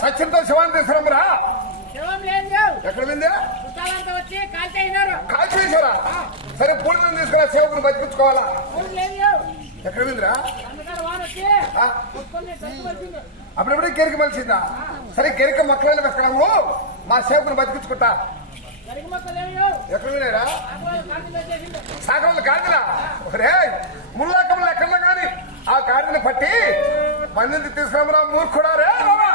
సత్యంతో శివాన్ని తీసుకురమ్మరా. ఎక్కడ వింది కాల్చేసారా? సరే పూడిని తీసుకురా, సేవకుని బతికించుకోవాలా. ఎక్కడ విందిరా? అప్పుడెప్పుడే కెరికి మలిసిందా? సరే కెరిక మొక్కలైన వెతకము, మా సేవకుని బతికించుకుంటా. ఎక్కడ విన్నారా? సాగరంలో కాదిరా. ఒరే ముల్లాకములు ఎక్కడన్నా గాని ఆ కాడిని పట్టి మందిని తీసుకురామరా మూర్ఖుడా. రే రావా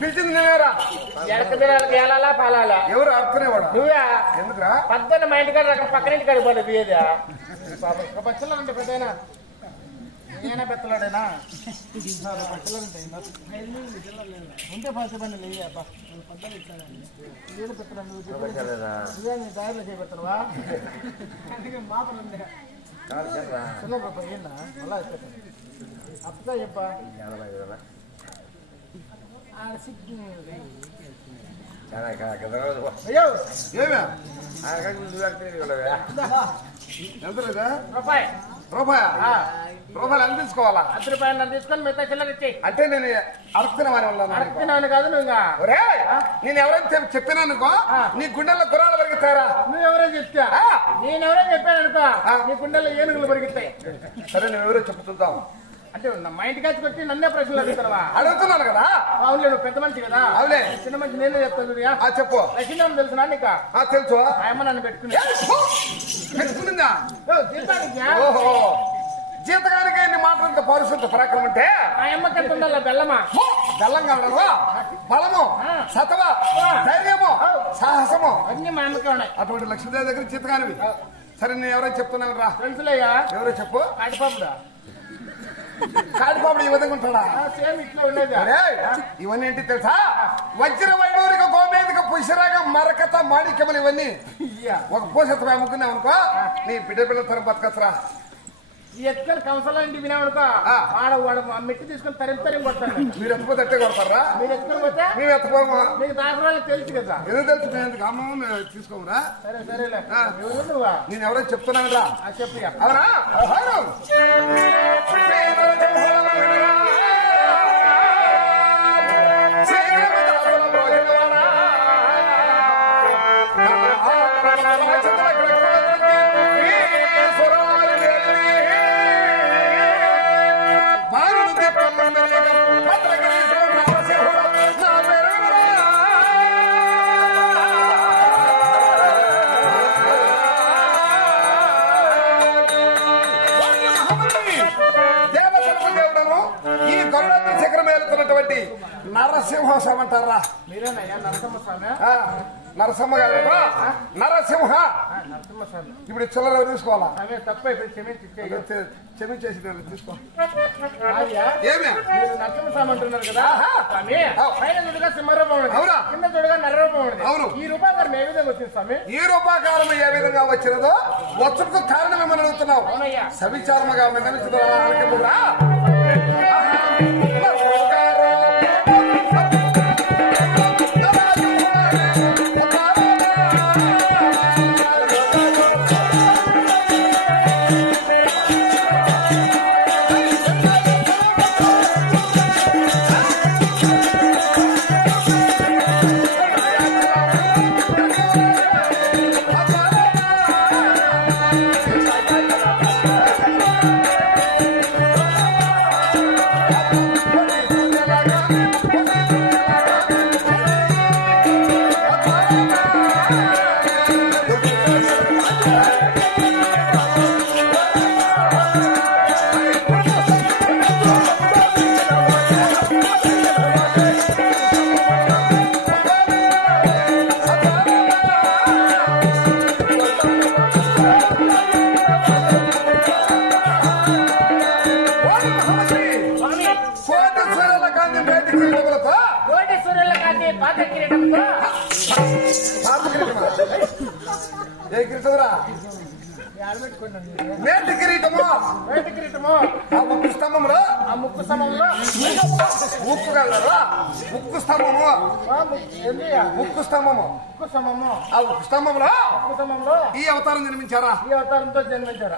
పిలిచింది నేనేరా? ఎవరు ఆడుకునేవాడు? నువ్వే. ఎందుకురా? పద్దెన మా ఇంటికాడ అక్కడ పక్కన ఇంటికాడ పడదు. ఏదా పచ్చలు అంటే పెద్దయినా నేనే పెత్తలాడేనా? పచ్చలు ఉంటే ఫస్ట్ పని లేదబ్బా. నేను పెత్తలా నువ్వు దారిలో చేపెత్తవా? మాత్రం చిన్న పాప ఏందా మళ్ళా అప్పుగా చెప్పా. అయ్యో ఏమే ఎంత లేదా? రూపాయలు ఎంత తీసుకోవాలా? 10 రూపాయలు తీసుకొని మిగతా చిల్లర ఇచ్చి. అంటే నేను అడుగుతున్నామని అడుగుతున్నాను కాదు నువ్వు. నేను ఎవరైనా చెప్పినానుకో నీ గుండెల్లో గుర్రాలు పెరుగుతారా? నువ్వెవరో చెప్తా. నేనెవరో చెప్పాను అనుకో నీ గుండెల్లో ఏనుగులు పెరుగుతాయి. సరే నువ్వెవరో చెప్తుంటావు అంటే మా ఇంటికి వచ్చి నన్నే ప్రశ్నలు అడుగుతున్నావా? అడుగుతున్నాను కదా. అవునులే నువ్వు పెద్ద మనిషి కదా. అవులే చిన్న మనిషి నేనే చెప్తాను. చెప్పు. లక్ష్మీనారాయణ తెలుసునా నీకు? తెలుసు. ఆయమ్మ నన్ను పెట్టుకునిందా? ఓహో జీతగానికి ఎన్ని మాటలంత పౌరుషంతో పరాక్రమం అంటే ఆయమ్మ కంటే ఉండాల. బెల్లమా? బెల్లం కావడమా? బలము, సతవ, ధైర్యము, సాహసము అన్ని మా అమ్మకే ఉన్నాయి. అటువంటి లక్ష్మీదేవి దగ్గర జీతగానివి. సరే నేను ఎవరైనా చెప్తున్నాను రా. తెలుసులేయా? ఎవరో చెప్పు. కాటిపాపుడా? కాడిపాపుడు ఈ విధంగా ఉంటాడా? సేమ్ ఇట్లా ఉండేది. ఇవన్నీ ఏంటి తెలుసా? వజ్ర వైడూరిక గోమేదిక పుష్యరాగ మరకత మాణిక్యములు ఇవన్నీ ఒక పూసత్వం అమ్ముకున్నావు అనుకో నీ బిడ్డ తరం బతకచ్చరా. ఈ ఎత్తుకొని కంసంలో ఇంటికి వినామనుకో వాడు మెట్టి తీసుకొని తరిమి కొడతాను. మీరు ఎత్తుపోతే అట్టే కొడతారా? మీరు ఎత్తుకొని పోతే మేము ఎత్తుకోము. మీకు దాసరాలు తెలుసు కదా. ఎందుకు తెలుసు? మేము ఎందుకు అమ్మము, మేము తీసుకోమురా. సరే సరేలే. నువ్వా? నేను ఎవరైనా చెప్తున్నాను రా. చెప్పు. అవునా? ఉన్నటువంటి నరసింహ స్వామి అంటారా? మీరేనయ్యా నరసింహ స్వామి? నరసింహ గారు నరసింహ. నరసింహ స్వామి ఇప్పుడు చిల్లర తీసుకోవాలా? అవే తప్ప ఇప్పుడు క్షమించేసి తీసుకో. ఏమి మీరు నరసింహ స్వామి అంటున్నారు కదా స్వామి, పైన చూడగా సింహరూపం ఉంది, కింద చూడగా నరరూపం ఉంది. అవును. ఈ రూపాకారం ఏ విధంగా వచ్చింది స్వామి? ఈ రూపాకారం ఏ విధంగా వచ్చినదో వచ్చుకు కారణం ఏమని అడుగుతున్నావు? అవునయ్యా. సవిచారముగా మెదనిచ్చుదా మేటి కిరీటము ఆ ముక్కు స్తంభంలో ముక్కు కలరా ముక్కు స్తంభము ముక్కు స్తంభము ఆ ముక్కు స్తంభంలో ఈ అవతారం జన్మించారా? ఈ అవతారంతో జన్మించారా?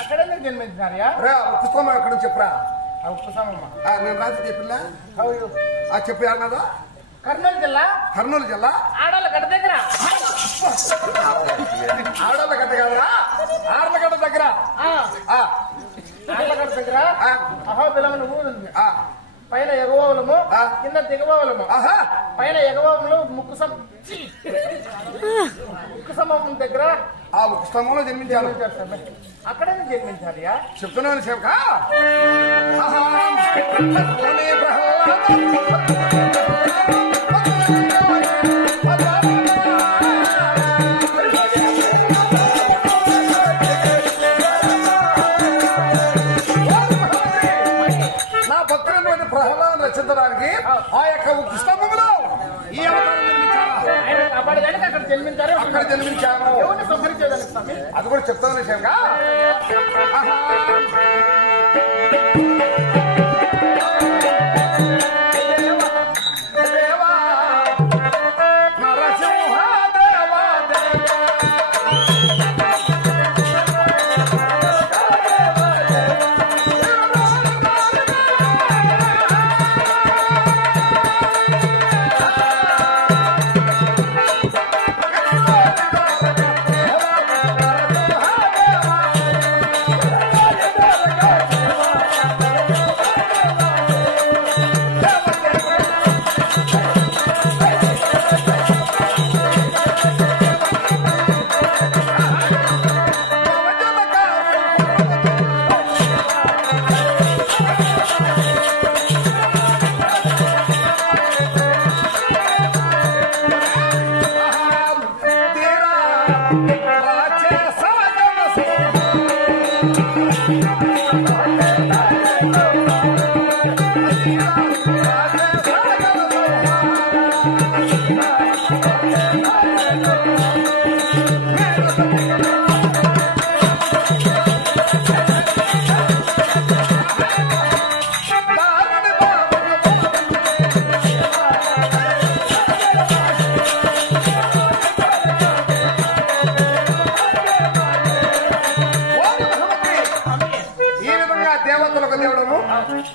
అక్కడే జన్మించారా? ముక్కు స్తంభం ఎక్కడ చెప్పరా? ఉక్కు స్తంభమా? నేను రాత్రి చెప్పినా చెప్పి అన్నదా? కర్నూలు జిల్లా ఆడలగడ్డ దగ్గర. ఆడలగడ్డ కదరా? ఆర్లగడ్డ దగ్గర. ఆడలగడ్డ దగ్గర అహోబిలమని ఊరుంది. పైన ఎగవాములము, కింద దిగవాములము. పైన ఎగవాములు ముక్కు స్తంభం దగ్గర ఆ ముక్కు స్తంభంలో జన్మించారు. అక్కడే జన్మించారు. చెప్తున్నాను సేవక నా భక్తులైన ప్రహ్లాదం రచించడానికి ఆ యొక్క ఉక్కు స్తంభంలో ఈ అక్కడ జన్మించారు. అక్కడ జన్మించాను. అది కూడా చెప్తాను సేవక.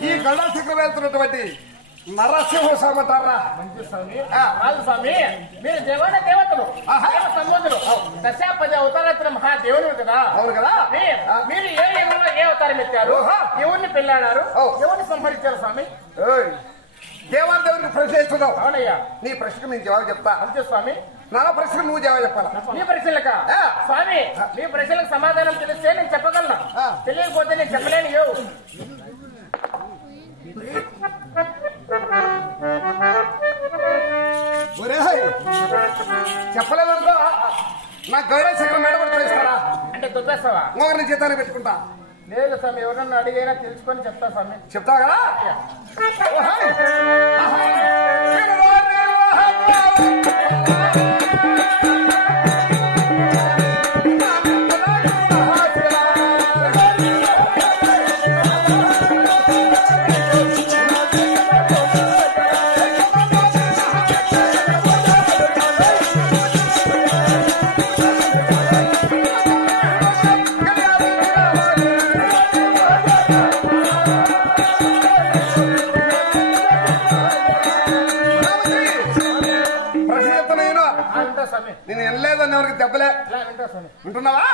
ఈ గళ్ళ శిఖరం వెళ్తున్నటువంటి నరసింహ స్వామి అంటారా? మంచి స్వామి. కాదు స్వామి, మీరు దేవాలయ దేవతలు, సంబంధులు, దశాపద అవతారత్న మహాదేవుని కదా. అవును కదా. మీరు ఏ యుగంలో ఏ అవతారం ఎత్తారు? ఎవరిని పెళ్ళాడారు? ఎవరిని సంహరించారు స్వామి? దేవాదేవునికి ప్రశ్న ఇస్తున్నావు. అవునయ్యా. నీ ప్రశ్నకు నేను జవాబు చెప్తా. అంతే స్వామి. నా ప్రశ్న నువ్వు జవాబు చెప్పాలా? నీ ప్రశ్నలక స్వామి, నీ ప్రశ్నలకు సమాధానం తెలిస్తే నేను చెప్పగలను, తెలియకపోతే నేను చెప్పలేను. చెప్పలేదు నాకు గౌరవ శిఖరం మేడబడి ఇస్తారా అంటే దుబ్బేస్తావా? ఇంకొకరిని జీతాన్ని పెట్టుకుంటా. లేదు స్వామి, ఎవరన్నా అడిగైనా తెలుసుకొని చెప్తా స్వామి. చెప్తావు కదా? నేను వెళ్ళలేదని ఎవరికి దెబ్బలే వింటున్నావా?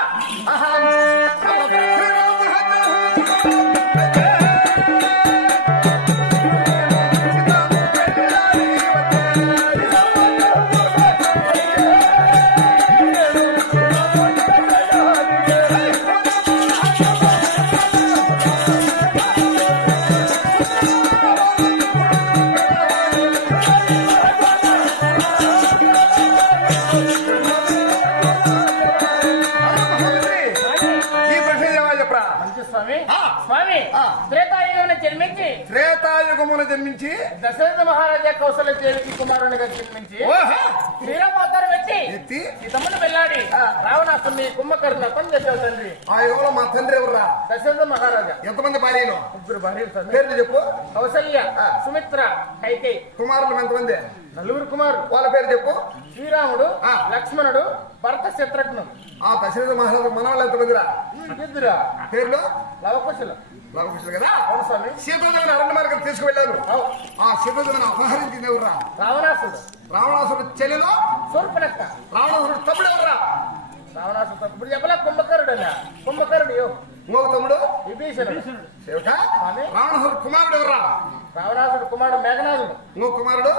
త్రేతాయుగమున జన్మించి దశరథ మహారాజా కౌశల్య దేవికి కుమారునిగా జన్మించి శ్రీరామోత్తరం ఎత్తి సీతమ్మను వెళ్ళాడి రావణాసుని కుంభకర్ణ పని చేసావు తండ్రి. ఆ యుగంలో మా తండ్రి ఎవర్రా? దశరథ మహారాజా. ఎంతమంది భార్యలు? 3 భార్యలు. పేర్లు చెప్పు. కౌశల్య, సుమిత్ర, కైకేయి. కుమారులు ఎంతమంది? 4 కుమారులు. వాళ్ళ పేరు చెప్పు. శ్రీరాముడు, లక్ష్మణుడు, భరత, శత్రుఘ్నుడు. ఆ దశరథ మహారాజు మనవాళ్ళు ఎంతమందిరా? 2 పేర్లు? లవకుశులు. కదా? అవును స్వామి. సీతాదేవిని అరణ్య మార్గం తీసుకువెళ్ళాను. ఆ సీతాదేవిని అపహరించింది ఎవర్రా? రావణాసుడు. రావణాసుడు చెల్లెలు శూర్పణఖ. రావణాసుడు తమ్ముడు ఎవర్రా? రావణాసుడు తప్పుడు చెప్పలే, కుంభకరుడు. కుంభకరుడు ఇంకొక తమ్ముడు విభీషణుడు. రావణాసుడు కుమారుడు ఎవర్రా? రావణాసుడు కుమారుడు మేఘనాథుడు. ఇంకొక కుమారుడు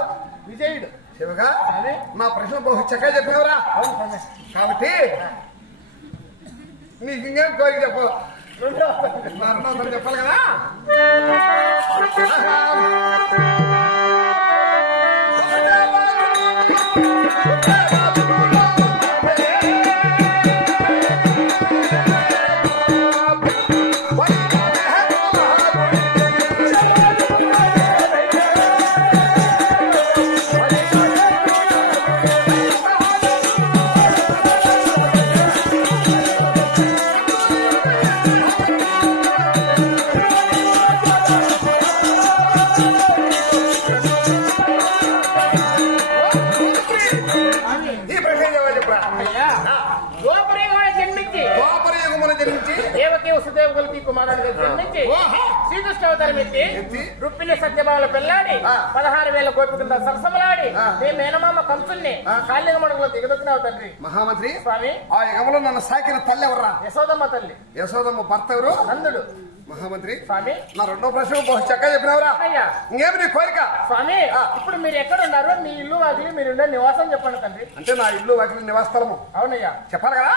విజయుడు. శివగా నా ప్రశ్న బహు చక్కగా చెప్పినవరా? కాబట్టి నీకు ఇంకేం కోరిక చెప్పు. చెప్పాలి కదా? కుమారుడిగా జన్మించి శ్రీకృష్ణ అవతారం ఎత్తి రుక్మిణి సత్యభామల పెళ్లాడి 16,000 గోపికలతో సరసమలాడి నీ మేనమామ కంసుల్ని కాళ్ళ మడుగులో దిగదొక్కినావు తండ్రి. మహామంత్రి స్వామి, ఆ యుగంలో నన్ను సాకిన తల్లి ఎవర్రా? యశోదమ్మ తల్లి. యశోదమ్మ భర్త ఎవరు? నందుడు. మహామంత్రి స్వామి, నా రెండో ప్రశ్న బహు చక్కగా చెప్పినవరా? ఇంకేమి నీ కోరిక? స్వామి, ఇప్పుడు మీరు ఎక్కడ ఉన్నారు? మీ ఇల్లు వాకిలి మీరుండే నివాసం చెప్పండి తండ్రి. అంటే నా ఇల్లు వాకిలి నివాస స్థలము? అవునయ్యా. చెప్పాలి కదా?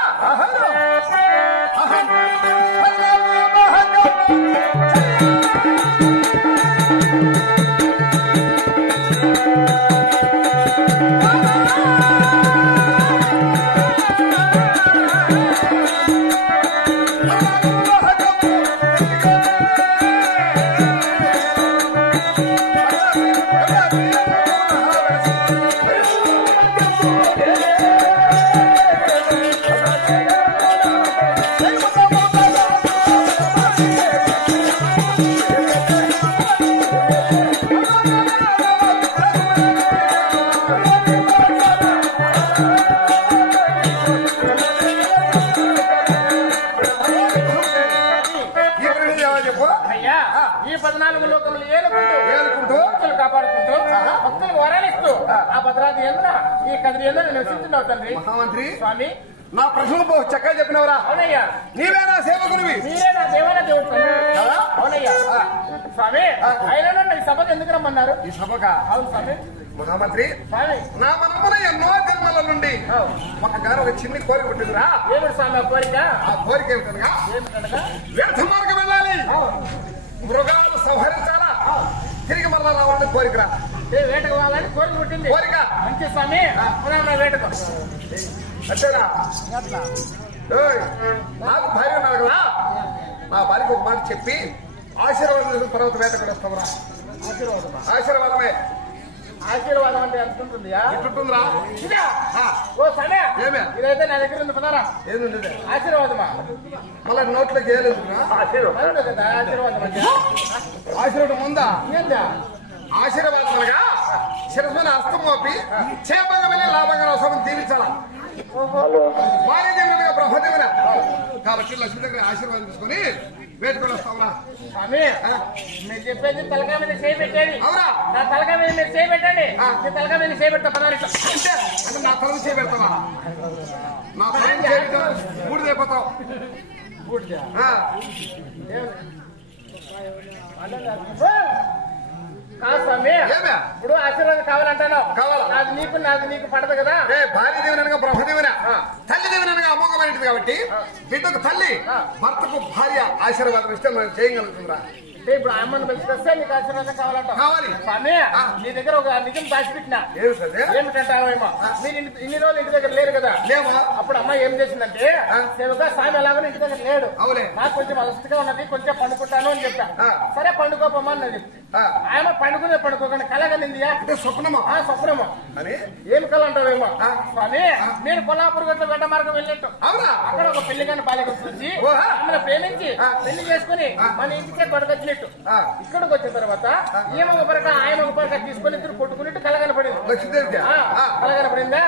ఈ 14 లోకములు ఏలుకుంటూ భక్తులు కాపాడుకుంటూ భక్తులకు వరాలిస్తూ ఆ భద్రాద్రి ఎందున ఈ కదిరి ఎందున నివసిస్తున్నావు తండ్రి. మహామంత్రి స్వామి, నా ప్రశ్నలు బహు చక్కగా చెప్పినవరా? అవునయ్యా. నీవే నా సేవకునివి. మీరే నా దేవన దేవుడు. అవునయ్యా. స్వామి, ఆయన ఈ సభకు ఎందుకు రమ్మన్నారు? ఈ సభగా? అవును స్వామి. మహామంత్రి, నా మనమున ఎన్నో జన్మల నుండి ఒక చిన్న కోరిక పుట్టిందిరా. ఏమిటి స్వామి ఆ కోరిక? ఆ కోరిక ఏమిటనగా వ్యర్థ మార్గం వెళ్ళాలి, మృగాలను సంహరించాలా, తిరిగి మన మరలా రావాలని కోరికరా వేటకు వాళ్ళని కోరిక పుట్టింది. కోరిక మంచి స్వామి వేటకు అంతేనా? నాకు భార్య ఉన్నారు కదా, నా భార్యకు ఒక మాట చెప్పి ఆశీర్వాదం తర్వాత వేటకు వస్తావురా. ఆశీర్వాదమే. ఆశీర్వాదం అంటే ఎంత ఉంటుంది? ఎట్లుంటుందిరా? ఓ సమయ ఇదైతే నా దగ్గర ఉంది పదారా. ఏముంది ఆశీర్వాదమా? మళ్ళీ నోట్లోకి వేయలేదు కదా ఆశీర్వాదం అంటే. ఆశీర్వాదం ఉందా? ఏందా ఆశీర్వాదం అనగా శిరస్సున హస్తం మోపి చేపగా వెళ్ళి లాభంగా అవసరం తీర్చాల భార్యదేవునిగా బ్రహ్మదేవున. కాబట్టి లక్ష్మి దగ్గర ఆశీర్వాదం తీసుకుని వేటుకొని వస్తావురా. స్వామి మీరు చెప్పేది తలకాయ మీద చేయబెట్టేది. అవునా? నా తలకాయ మీద మీరు చేయబెట్టండి. మీ తలకాయ మీద చేయబెడతా పదాలు. అంటే అంటే నా తల చేయబెడతావా? నా తల చేయబెడతా బూడిద అయిపోతావు. స్వామి ఇప్పుడు ఆశీర్వాదం కావాలంటాను. కావాలా? నాది నీకు నాది నీకు పడదు కదా. భార్యదేవుని అనగా బ్రహ్మదేవున, తల్లిదేవుని అనగా అమోఘమైనది. కాబట్టి బిడ్డకు తల్లి, భర్తకు భార్య ఆశీర్వాదం ఇస్తే మనం చేయగలుగుతుందా? ఇప్పుడు అమ్మని పిలిచిస్తే నీకు ఆశీర్వాదం కావాలంట. కావాలి. స్వామి నీ దగ్గర ఒక నిజం దాచిపెట్టినా. ఏమిటంటావేమో? మీరు ఇన్ని రోజులు ఇంటి దగ్గర లేరు కదా. లేవా? అప్పుడు అమ్మ ఏం చేసిందంటే సేవగా స్వామి ఎలాగో ఇంటి దగ్గర లేడు. అవులే. నాకు కొంచెం అలసటగా ఉన్నది, కొంచెం పండుకుంటాను అని చెప్పా. సరే పండుకోపమ్మా అని చెప్తే ఆయన పండుకోకుండా కలగనింది. అంటే స్వప్నమా? స్వప్నమా అని ఏం కల అంటావేమో? స్వామి నేను కొల్లాపూర్ గట్ల వెంట మార్గం వెళ్ళినట్టు అక్కడ ఒక పెళ్లి కానీ బాలిక చూసి ఆమెను ప్రేమించి పెళ్లి చేసుకుని మన ఇంటికే కొడకొచ్చినట్టు. ఇక్కడికి వచ్చిన తర్వాత ఈమె ఉపరక ఆయన ఉపరక తీసుకుని ఇద్దరు కొట్టుకున్నట్టు కలగనపడింది. కలగనపడిందా?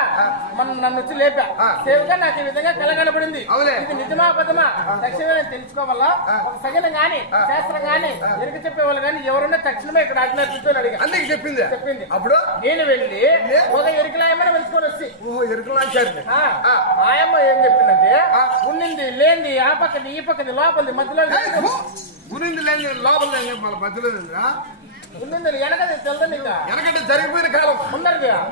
మనం నన్ను వచ్చి లేపా. సేవగా నాకు ఈ విధంగా కలగనపడింది. ఇది నిజమా అబద్ధమా తక్షణమే తెలుసుకోవాలా? ఒక సగనం గాని శాస్త్రం గాని ఎరుక చెప్పేవాళ్ళు గాని ఎవరున్నా తక్షణమే ఇక్కడ ఆజ్ఞా కూర్చొని అడిగా. అందుకే చెప్పింది. అప్పుడు నేను వెళ్ళి ఒక ఎరుకలాయమని వెలుసుకొని వచ్చి ఎరుకలాంచారు. ఆయమ్మ ఏం చెప్పిందంటే ఉన్నింది లేనిది ఆ పక్కది ఈ పక్కది లోపలిది మధ్యలో ఉన్నింది లేని లోపల మధ్యలో ఉన్నింది వెనకది తెలదండి. ఇంకా వెనకంటే జరిగిపోయిన కాలం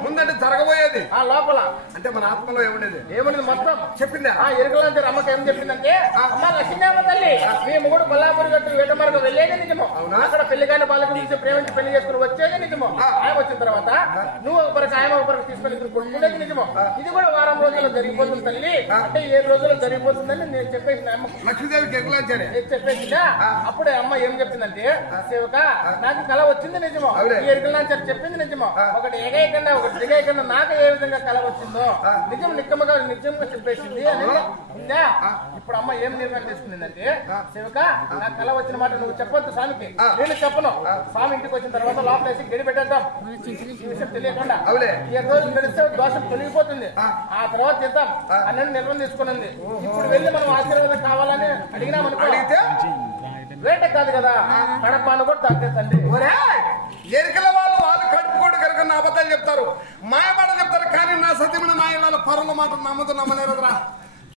ముందంటే జరగబోయేది ఆ లోపల. అంటే మన ఆత్మలో ఏమన్నది మొత్తం చెప్పిందా? ఎరుకలంటే అమ్మకి ఏం చెప్పిందంటే అమ్మ లక్ష్మీదేవ తల్లి మీ మొగుడు కొల్లాపూర్ గట్టు వేట మార్గం వెళ్ళేది నిజమో. అక్కడ పెళ్లి కాని బాలకు చూసి ప్రేమించి పెళ్లి చేసుకుని వచ్చేది నిజమో. ఆయన వచ్చిన తర్వాత నువ్వు ఒకరికి ఆయన ఒకరికి తీసుకొని ఇద్దరు కొట్టుకునేది నిజమో. ఇది కూడా వారం రోజుల్లో జరిగిపోతుంది తల్లి. అంటే 7 రోజుల్లో జరిగిపోతుందని నేను చెప్పేసిన అమ్మ. లక్ష్మీదేవికి ఎరుకలాంచారే చెప్పేసిందా? అప్పుడే అమ్మ ఏం చెప్పిందంటే సేవక నాకు కళ వచ్చింది నిజమో. ఈ ఎరుకలాంచారు చెప్పింది నిజమో. ఒకటి ఎగయకుండా ఒకటి దిగయకుండా నాకు ఏ విధంగా కళ వచ్చిందో నిజం నిజంగా చెప్పేసింది అని ఉందా? ఇప్పుడు అమ్మ ఏం నిర్ణయం తీసుకుందంటే సేవక నాకు కళ వచ్చిన మాట నువ్వు చెప్పొద్దు స్వామికి, నేను చెప్పను. స్వామి ఇంటికి వచ్చిన తర్వాత లోపలేసి గడి పెట్టేద్దాం ఈ విషయం తెలియకుండా. 7 రోజులు గడిస్తే దోషం తొలగిపోతుంది. ఆ తర్వాత చేద్దాం అన్నది నిర్ణయం తీసుకున్నది. ఇప్పుడు వెళ్ళి మనం ఆశీర్వాదం కావాలని అడిగినామనుకో వేట కాదు కదా కడపాను కూడా తాకేసండి. ఎరికల వాళ్ళు కడుపు కూడా కనుక అబద్ధాలు చెప్తారు, మాయమాట చెప్తారు. కానీ నా సత్యమైన నా ఇళ్ళ పరుల మాట నమ్మదు నమ్మలేరురా.